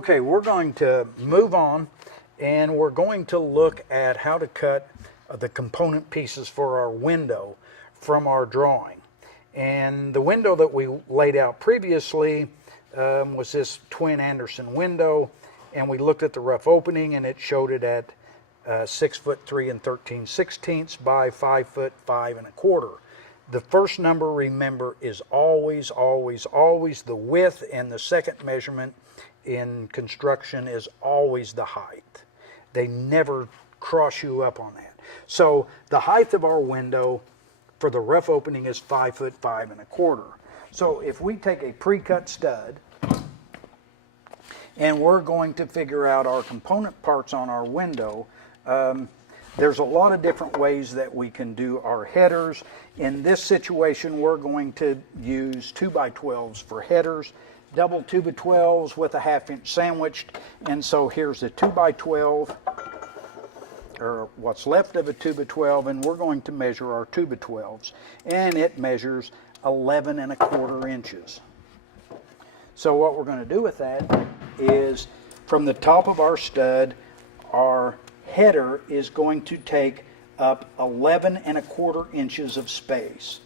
Okay, we're going to move on and we're going to look at how to cut the component pieces for our window from our drawing. And the window that we laid out previously was this twin Anderson window, and we looked at the rough opening and it showed it at 6'3" 13/16 by 5'5" 5¼ The first number, remember, is always, always, always the width, and the second measurement in construction is always the height. They never cross you up on that. So the height of our window for the rough opening is 5'5" 5¼ So if we take a pre-cut stud and we're going to figure out our component parts on our window, there's a lot of different ways that we can do our headers. In this situation, we're going to use 2x12s for headers, double 2x12s with a 1/2 inch sandwiched. And so here's a 2x12, or what's left of a 2x12, and we're going to measure our 2x12s. And it measures 11¼ inches. So what we're going to do with that is, from the top of our stud, our header is going to take up 11¼ inches of space.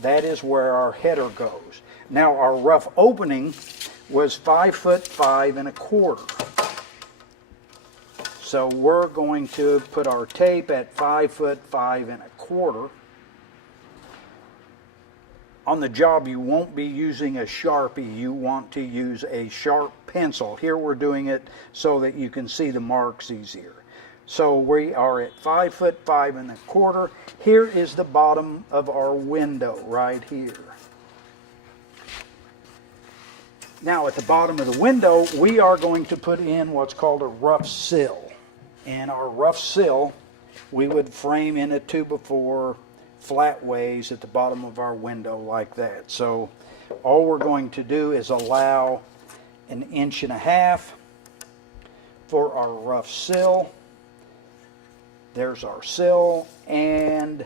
That is where our header goes. Now our rough opening was 5'5" 5¼ So we're going to put our tape at 5'5" 5¼ On the job, you won't be using a Sharpie. You want to use a sharp pencil. Here we're doing it so that you can see the marks easier. So we are at 5'5" 5¼ Here is the bottom of our window right here. Now at the bottom of the window, we are going to put in what's called a rough sill. And our rough sill, we would frame in a 2x4 flat ways at the bottom of our window like that. So all we're going to do is allow 1.5 inches for our rough sill. There's our sill, and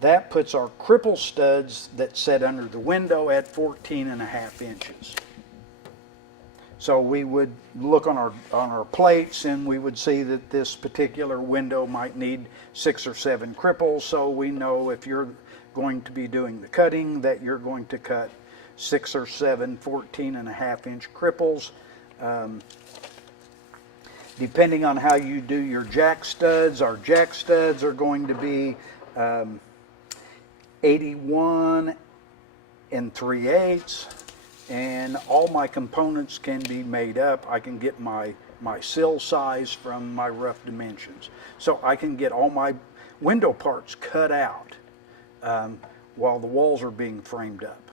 that puts our cripple studs that set under the window at 14½ inches. So we would look on our plates and we would see that this particular window might need 6 or 7 cripples. So we know if you're going to be doing the cutting that you're going to cut 6 or 7 14½ inch cripples. Depending on how you do your jack studs, our jack studs are going to be 81 3/8, and all my components can be made up. I can get my sill size from my rough dimensions. So I can get all my window parts cut out while the walls are being framed up.